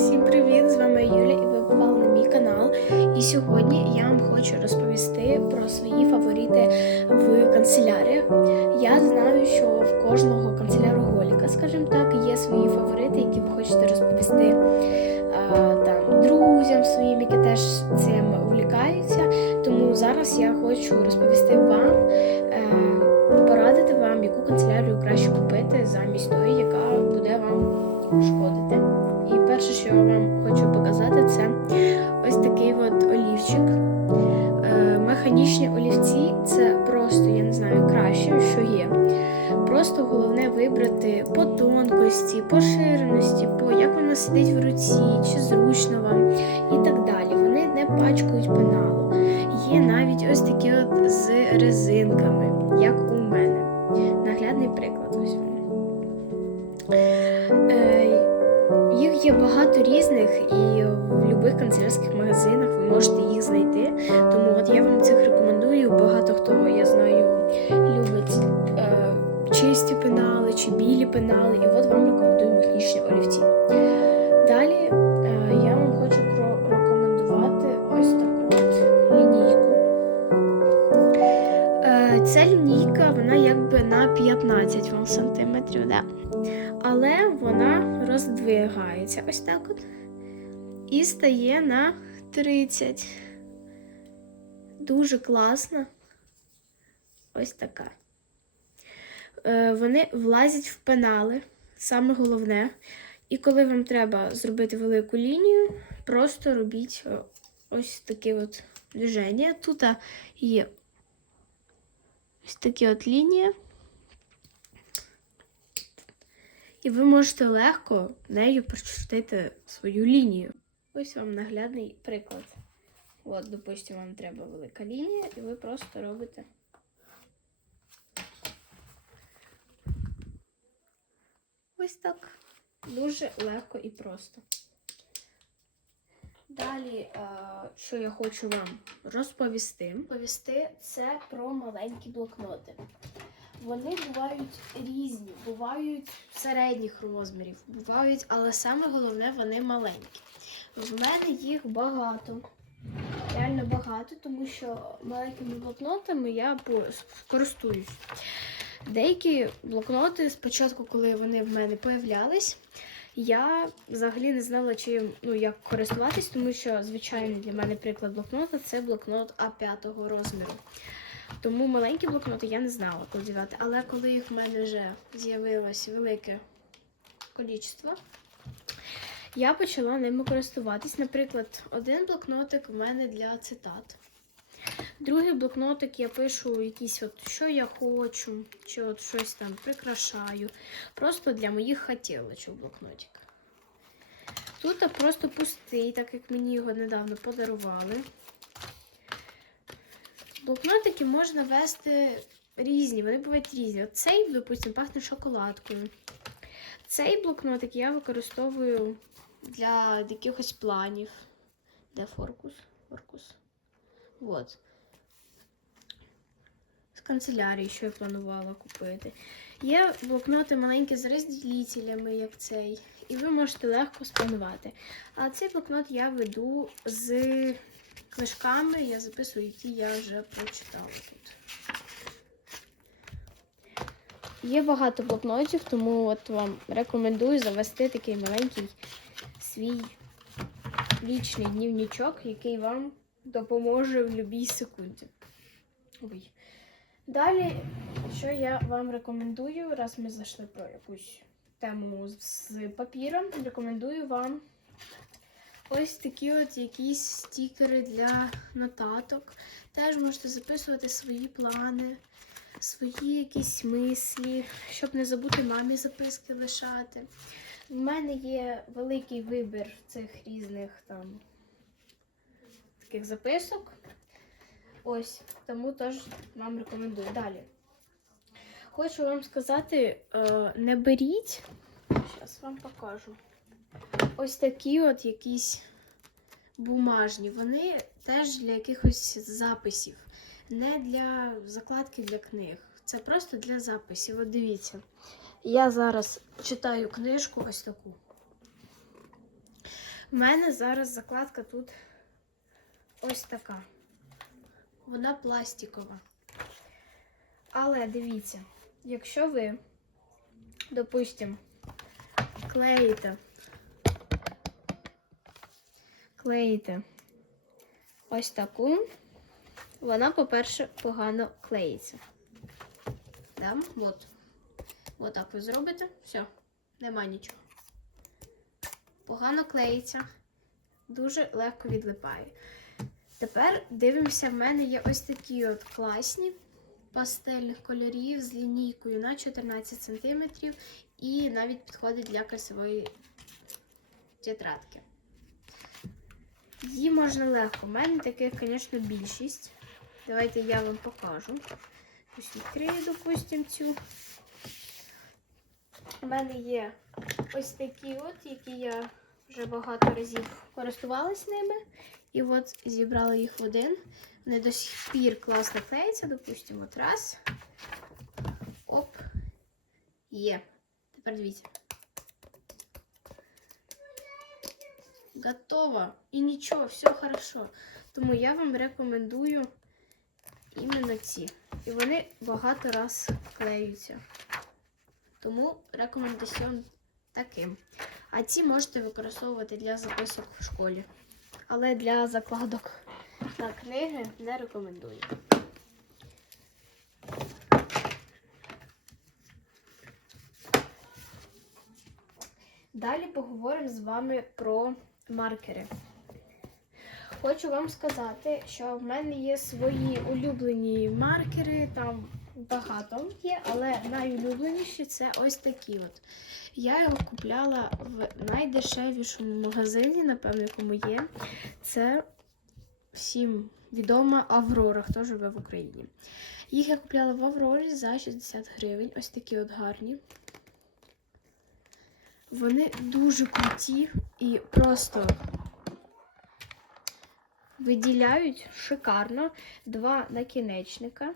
Всім привіт! З вами Юля і ви попали на мій канал. І сьогодні я вам хочу розповісти про свої фаворити в канцеляріях. Я знаю, що в кожного канцеляроголіка, скажімо так, є свої фаворити, які ви хочете розповісти а, там друзям своїм, які теж цим увлікаються. Тому зараз я хочу розповісти вам, Механічні олівці це просто, я не знаю, краще, що є. Просто головне вибрати по тонкості, по ширеності, по як воно сидить в руці, чи зручно вам і так далі. Вони не пачкають пеналу. Є навіть ось такі от з резинками, як у мене. Наглядний приклад ось. Е, їх є багато різних, і в будь-яких канцелярських магазинах ви можете їх знайти. Тому от я вам цих рекомендую. Багато хто я знаю любить е, чисті пенали чи білі пенали, і от вам рекомендую механічні олівці. Далі е, я вам хочу прорекомендувати ось таку от лінійку. Е, ця лінійка, вона якби на 15 вам сантиметрів, да? але вона роздвигається ось так от і стає на 30. Дуже класно. Ось така. Е, вони влазять в пенали, саме головне. І коли вам треба зробити велику лінію, просто робіть е, ось такі от движення. Тут є ось такі от лінії. І ви можете легко нею прочертити свою лінію. Ось вам наглядний приклад. От, допустимо, вам треба велика лінія, і ви просто робите. Ось так. Дуже легко і просто. Далі, е, що я хочу вам розповісти. Розповісти це про маленькі блокноти. Вони бувають різні, бувають середніх розмірів, бувають, але саме головне, вони маленькі. В мене їх багато, реально багато, тому що маленькими блокнотами я користуюсь. Деякі блокноти, спочатку, коли вони в мене появлялись, я взагалі не знала, чим ну, як користуватись, тому що звичайний для мене приклад блокнота це блокнот А5 розміру. Тому маленькі блокноти я не знала, коли дівати. Але коли їх в мене вже з'явилось велике кількість, я почала ними користуватись. Наприклад, один блокнотик в мене для цитат. Другий блокнотик я пишу якісь, от, що я хочу, чи от щось там прикрашаю. Просто для моїх хотілочок блокнотик. Тут просто пустий, так як мені його недавно подарували. Блокнотики можна вести різні, вони бувають різні. От цей, допустимо, пахне шоколадкою. Цей блокнотик я використовую для якихось планів. Де форкус? Форкус. От. З канцелярії, що я планувала купити. Є блокноти маленькі з розділителями, як цей. І ви можете легко спланувати. А цей блокнот я веду з книжками, я записую, які я вже прочитала тут. Є багато блокнотів, тому от вам рекомендую завести такий маленький свій лічний дневничок, який вам допоможе в будь-якій секунді. Ой. Далі, що я вам рекомендую, раз ми зайшли про якусь тему з папіром, рекомендую вам ось такі от якісь стікери для нотаток. Теж можете записувати свої плани, свої якісь мислі, щоб не забути мамі записки лишати. В мене є великий вибір цих різних там таких записок. Ось, тому теж вам рекомендую. Далі. Хочу вам сказати, е, не беріть. Зараз вам покажу. Ось такі от якісь бумажні. Вони теж для якихось записів, не для закладки для книг. Це просто для записів. От дивіться. Я зараз читаю книжку ось таку. У мене зараз закладка тут ось така. Вона пластикова. Але дивіться, якщо ви, допустимо, клеїте, клеїте ось таку, вона, по-перше, погано клеїться. Да? От. От так ви зробите. Все, нема нічого. Погано клеїться, дуже легко відлипає. Тепер дивимося, в мене є ось такі от класні пастельних кольорів з лінійкою на 14 см і навіть підходить для красивої тетрадки. Її можна легко. У мене таких, звісно, більшість. Давайте я вам покажу. Ось відкрию, допустимо, цю. У мене є ось такі от, які я вже багато разів користувалась ними. І от зібрала їх в один. Вони до сих пір класно клеються, допустимо, от раз. Оп. Є. Тепер дивіться. Готово. І нічого, все хорошо. Тому я вам рекомендую іменно ці. І вони багато раз клеються. Тому рекомендаціон таким. А ці можете використовувати для записок в школі. Але для закладок на книги не рекомендую. Далі поговоримо з вами про маркери. Хочу вам сказати, що в мене є свої улюблені маркери, там багато є, але найулюбленіші це ось такі от. Я його купляла в найдешевішому магазині, напевно, якому є. Це всім відома Аврора, хто живе в Україні. Їх я купляла в Аврорі за 60 гривень. Ось такі от гарні. Вони дуже круті і просто виділяють шикарно два накінечника.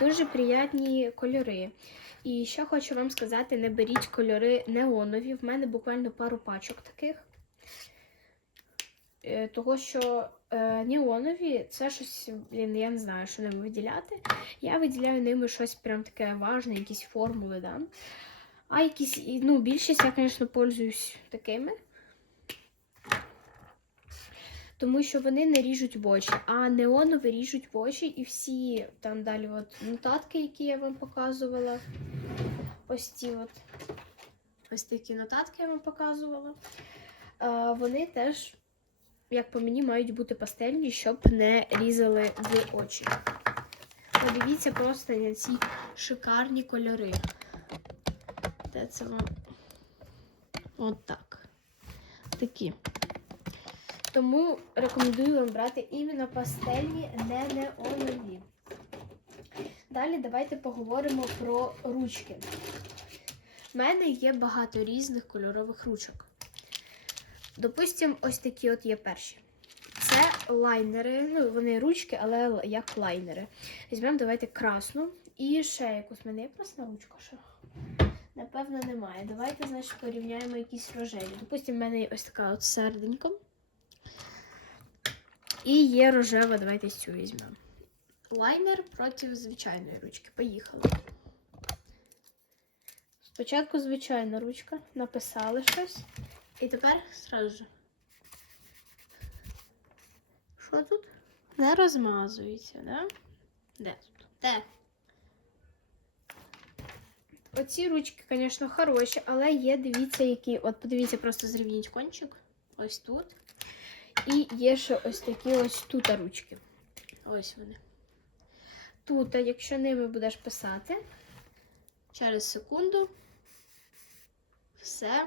Дуже приятні кольори. І ще хочу вам сказати: не беріть кольори неонові. В мене буквально пару пачок таких. Е, Того, що е, неонові це щось, блін, я не знаю, що ними виділяти. Я виділяю ними щось прям таке важне, якісь формули, да. А якісь, ну, більшість я, звісно, пользуюсь такими. Тому що вони не ріжуть в очі, а неонові ріжуть в очі і всі там далі от нотатки, які я вам показувала. Ось ці от ось такі нотатки я вам показувала. Вони теж, як по мені, мають бути пастельні, щоб не різали в очі. Подивіться просто на ці шикарні кольори. Де це? От так. Такі. Тому рекомендую вам брати іменно пастельні, не неонові. Далі давайте поговоримо про ручки. У мене є багато різних кольорових ручок. Допустимо, ось такі от є перші. Це лайнери, ну, вони ручки, але як лайнери. Візьмемо, давайте красну. І ще якусь мене є красна ручка. Що? Напевно, немає. Давайте, значить, порівняємо якісь рожеві. Допустимо, в мене є ось така от серденька. І є рожева, давайте цю візьмемо. Лайнер проти звичайної ручки. Поїхали. Спочатку звичайна ручка, написали щось. І тепер сразу же. Що тут? Не розмазується, да? Де тут? Де? Оці ручки, звісно, хороші, але є, дивіться, які. От подивіться, просто зрівніть кончик. Ось тут. І є ще ось такі ось тут ручки. Ось вони. Тут, якщо ними будеш писати, через секунду все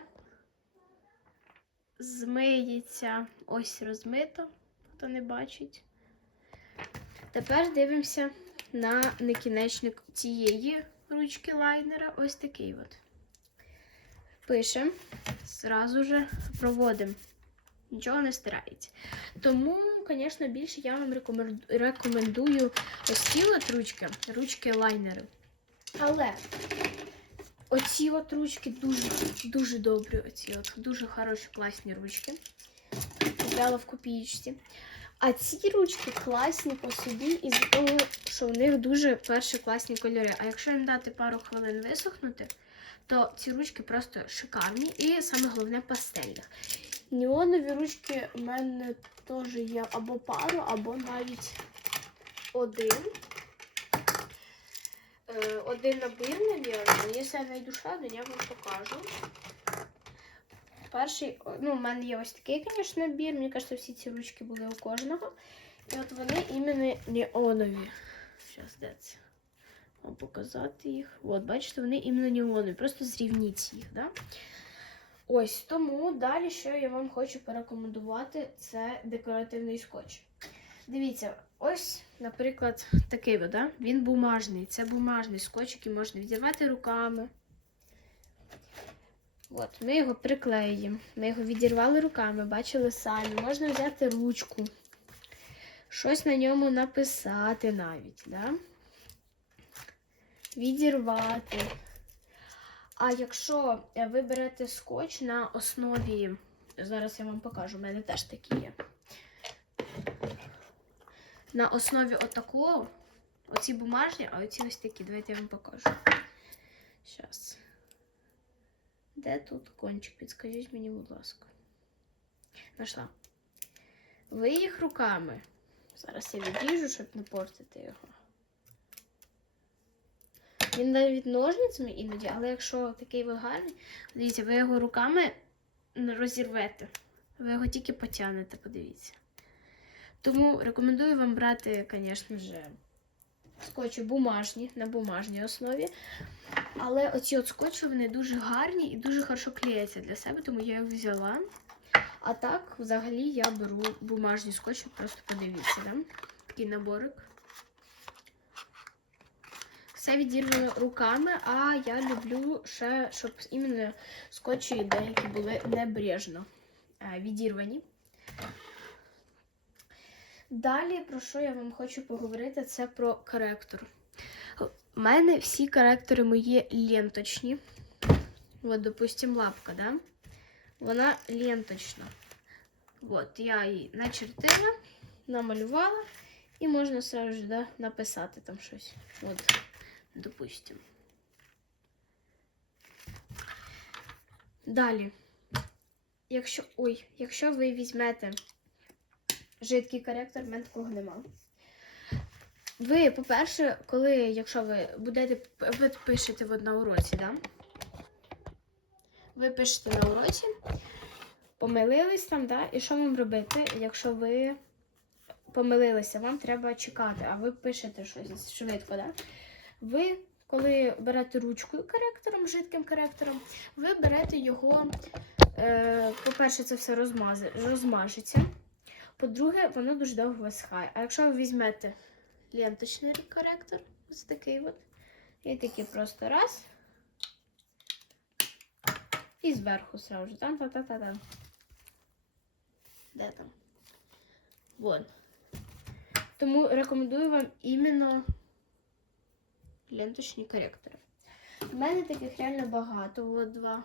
змиється. Ось розмито, хто не бачить. Тепер дивимося на накінечник цієї ручки лайнера. Ось такий от. Пишемо, зразу же проводимо нічого не стирається. Тому, звісно, більше я вам рекомендую ось ці от ручки, ручки лайнери. Але Оці от ручки дуже дуже добрі. Оці от дуже хороші, класні ручки. Купляла в копієчці. А ці ручки класні по собі із того, що в них дуже перші класні кольори. А якщо їм дати пару хвилин висохнути, то ці ручки просто шикарні і саме головне пастельних. Неонові ручки у мене теж є або пару, або навіть один. Е, один набір, мабуть. Якщо я знайду ще я вам покажу. Перший, ну, у мене є ось такий, звісно, набір. Мені кажеться, всі ці ручки були у кожного. І от вони іменно неонові. Зараз де? Вам показати їх. От, бачите, вони іменно неонові. Просто зрівніть їх, да? Ось тому далі, що я вам хочу порекомендувати, це декоративний скотч. Дивіться, ось, наприклад, такий да? він бумажний. Це бумажний скотч, який можна відірвати руками. От, ми його приклеїмо. Ми його відірвали руками, бачили самі. Можна взяти ручку, щось на ньому написати навіть. Да? Відірвати. А якщо е, ви берете скотч на основі, зараз я вам покажу, у мене теж такі є. На основі отакого, оці бумажні, а оці ось такі. Давайте я вам покажу. Зараз. Де тут кончик? Підскажіть мені, будь ласка. Нашла. Ви їх руками. Зараз я відріжу, щоб не портити його. Він навіть ножницями іноді, але якщо такий ви гарний, дивіться, ви його руками розірвете. Ви його тільки потягнете, подивіться. Тому рекомендую вам брати, звісно ж, скотчі бумажні на бумажній основі. Але оці от скотчі вони дуже гарні і дуже хорошо клеяться для себе, тому я їх взяла. А так, взагалі, я беру бумажні скотчі, просто подивіться, да? такий наборик. Все відірвано руками, а я люблю ще, щоб іменно скотчі деякі були небрежно е, відірвані. Далі, про що я вам хочу поговорити, це про коректор. У мене всі коректори мої ленточні. От, допустим, лапка, да? Вона ленточна. От, я її начертила, намалювала, і можна сразу да, написати там щось. От, допустим. Далі, якщо, ой, якщо ви візьмете жидкий коректор, в мене такого нема. Ви, по-перше, коли, якщо ви будете ви пишете на уроці, да? ви пишете на уроці, помилились там, да? і що вам робити, якщо ви помилилися, вам треба чекати, а ви пишете щось швидко, да? ви, коли берете ручкою коректором, жидким коректором, ви берете його, е, по-перше, це все розмази, розмажеться. По-друге, воно дуже довго висихає. А якщо ви візьмете ленточний коректор, ось такий от, і такий просто раз. І зверху сразу. Там, та та та там. Де там? Вон. Тому рекомендую вам іменно ленточні коректори. У мене таких реально багато. От два.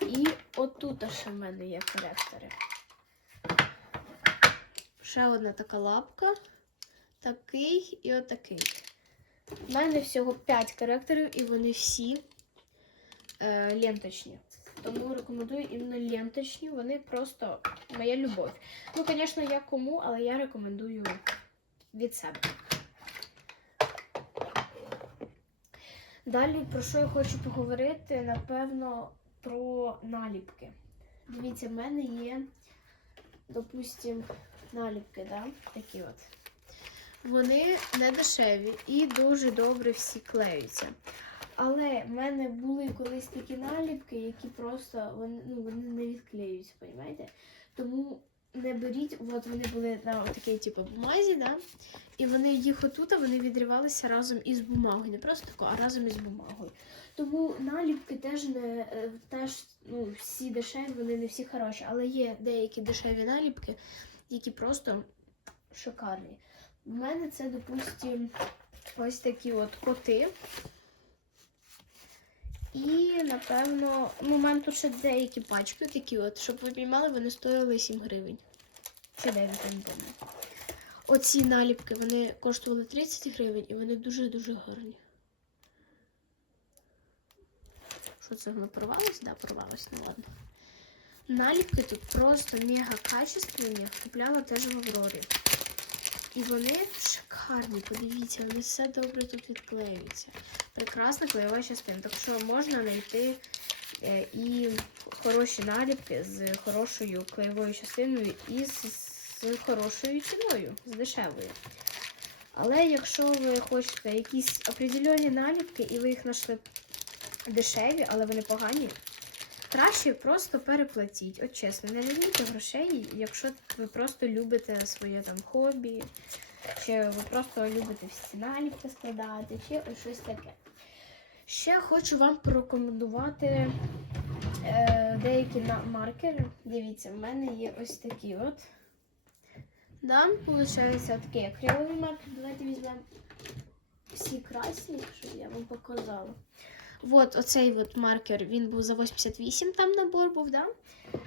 І отут ще в мене є коректори. Ще одна така лапка, такий і отакий. У мене всього 5 коректорів, і вони всі е, ленточні. Тому рекомендую іменно ленточні. Вони просто моя любов. Ну, звісно, я кому, але я рекомендую від себе. Далі, про що я хочу поговорити, напевно, про наліпки. Дивіться, в мене є, допустим, наліпки, да? такі от. Вони не дешеві і дуже добре всі клеються. Але в мене були колись такі наліпки, які просто вони, ну, вони не відклеюються, розумієте? Тому не беріть, от вони були на такій типу бумазі, да? і вони їх отут, вони відривалися разом із бумагою. Не просто тако, а разом із бумагою. Тому наліпки теж не е, теж ну, всі дешеві, вони не всі хороші, але є деякі дешеві наліпки, які просто шикарні. У мене це, допустим, ось такі от коти. І, напевно, ну, у мене тут ще деякі пачки такі от, щоб ви піймали, вони стоїли 7 гривень. Чи 9, я не пам'ятаю. Оці наліпки вони коштували 30 гривень і вони дуже-дуже гарні. Що це воно порвалось? Да, порвалось, ну ладно. Наліпки тут просто мега качественні. Купляла теж в Аврорі. І вони шикарні, подивіться, вони все добре тут відклеюються. Прекрасна клеєва частина. Так що можна знайти е, і хороші наліпки з хорошою клеєвою частиною і з, з хорошою ціною, з дешевою. Але якщо ви хочете якісь определені наліпки і ви їх знайшли дешеві, але вони погані, краще просто переплатіть. От чесно, не жалійте грошей, якщо ви просто любите своє там хобі, чи ви просто любите всі наліпки складати, чи ось щось таке. Ще хочу вам порекомендувати е, деякі маркери. Дивіться, в мене є ось такі от. Да, получається такий акриловий маркер. Давайте візьмемо всі красні, щоб я вам показала. От оцей от маркер, він був за 88, там набор був, да?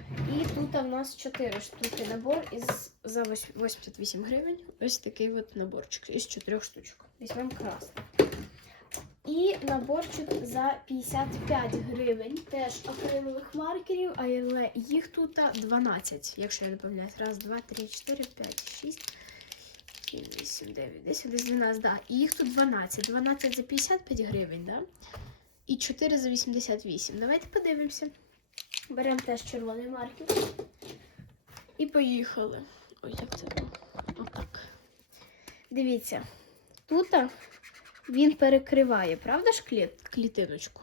І тут у нас 4 штуки набор із за 88 гривень. Ось такий от наборчик із 4 штучок. Візьмемо красний. І наборчик за 55 гривень. Теж акрилових маркерів, але їх тут 12, якщо я не. Раз, два, три, чотири, п'ять, шість. 8, 9, 10, десь 12, да. І їх тут 12. 12 за 55 гривень, да? І 4 за 88. Давайте подивимося. Беремо теж червоний маркер. І поїхали. Ой, як це? Отак. Дивіться, тут він перекриває, правда ж кліт, клітиночку?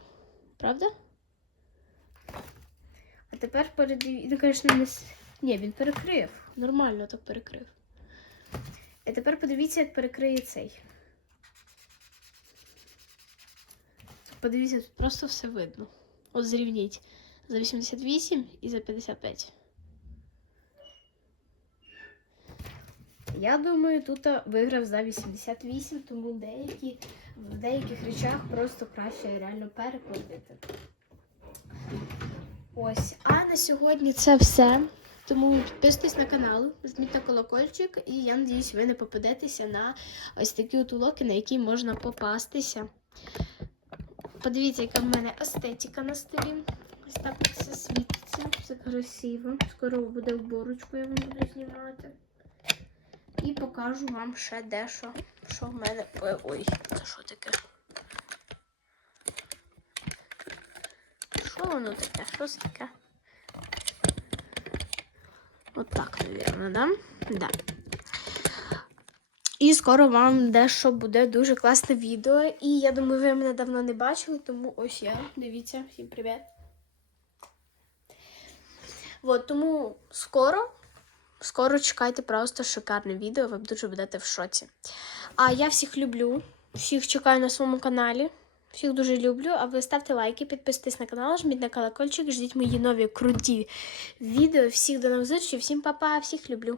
Правда? А тепер передивіться. Ну, не. Ні, він перекрив. Нормально так перекрив. А тепер подивіться, як перекриє цей. Подивіться, тут просто все видно. От зрівніть за 88 і за 55. Я думаю, тут виграв за 88, тому деякі, в деяких речах просто краще реально переплатити. Ось, а на сьогодні це все. Тому підписуйтесь на канал, жміть колокольчик, і я надіюсь, ви не попадетеся на ось такі от уроки, на які можна попастися. Подивіться, яка в мене естетика на столі. Ось так все світиться, все красиво. Скоро буде вборочку, я вам буду знімати. І покажу вам ще дещо, що в мене. Ой, ой, це що таке? Що воно таке? Що це таке? Отак, мабуть, да? Да. І скоро вам дещо буде дуже класне відео. І я думаю, ви мене давно не бачили, тому ось я. Дивіться, всім привіт. От, тому скоро, скоро чекайте просто шикарне відео, ви дуже будете в шоці. А я всіх люблю, всіх чекаю на своєму каналі. Всіх дуже люблю. А ви ставте лайки, підписуйтесь на канал, жміть на колокольчик, ждіть мої нові круті відео. Всіх до нових зустрічей, всім па-па, всіх люблю.